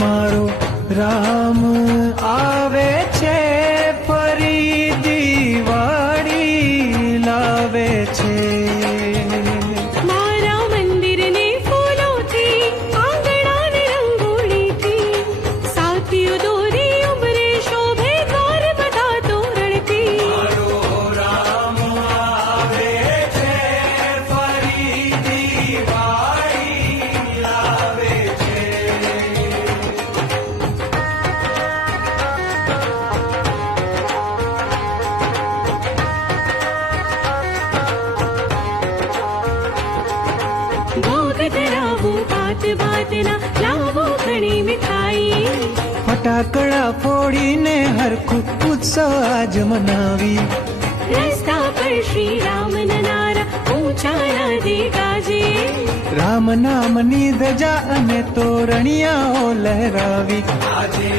મારો રામ આવે છે, ફરી દિવાળી લાવે છે. મારા મંદિરને ફૂલોથી, આંગણાને રંગોળીથી, સાથીઓ દોરી ઉમરે શોભે દ્વાર બધા તોરણથી. મારો રામ આવે છે, ફરી દિવાળી લાવે છે. ભોગ ધરાવો ભાત ભાતના, લાવો ઘણી મીઠાઈ. ફટાકડા ફોડીને હરખું ઉત્સવ આજ મનાવી. રસ્તા પર શ્રી રામના નારા ઊંચા નાદે ગાજે. રામ નામની ધજા અને તોરણિયાઓ લહેરાવી. આજે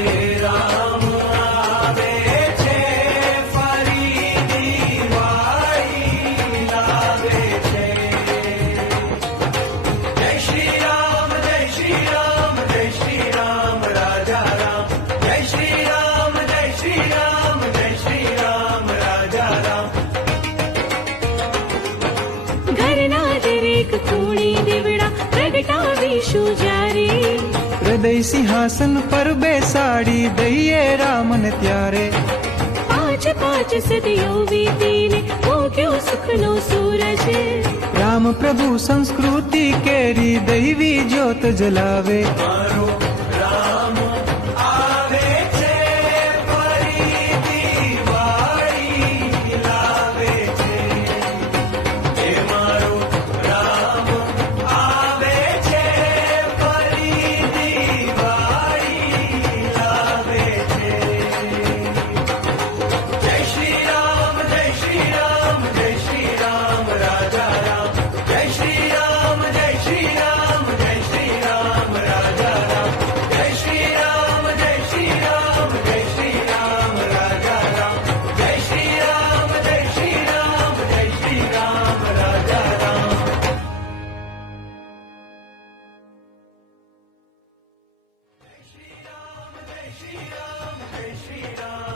રામ આવે છે, ફરી દિવાળી લાવે છે. જય શ્રી રામ, જય શ્રી રામ, જય શ્રી રામ, રાજા રામ. જય શ્રી રામ, જય શ્રી રામ, જય શ્રી રામ, રાજા રામ. ઘરના દરેક ખૂણે દીવડા પ્રગટાવીશું જ્યારે. હૃદય સિંહાસન પર બેસાડી દઈએ રામને ત્યારે. પાંચ પાંચ સદીઓ વીતીને ઉગ્યો સુખનો સૂરજ. રામ પ્રભુ સંસ્કૃતિ કેરી દૈવી જ્યોત જલાવે. મારો રામ આવે છે, ફરી દિવાળી લાવે છે. એ મારો રામ આવે છે, ફરી દિવાળી લાવે છે. જય શ્રી રામ, જય શ્રી રામ, જય શ્રી રામ, રાજા રામ. જય શ્રી રામ, જય શ્રી રામ, જય શ્રી રામ, રાજા રામ. જય શ્રી રામ, જય શ્રી રામ, જય શ્રી રામ, રાજા રામ. જય શ્રી રામ, જય શ્રી રામ, જય શ્રી રામ, રાજા રામ. જય શ્રી રામ, જય શ્રી રામ, જય શ્રી રામ.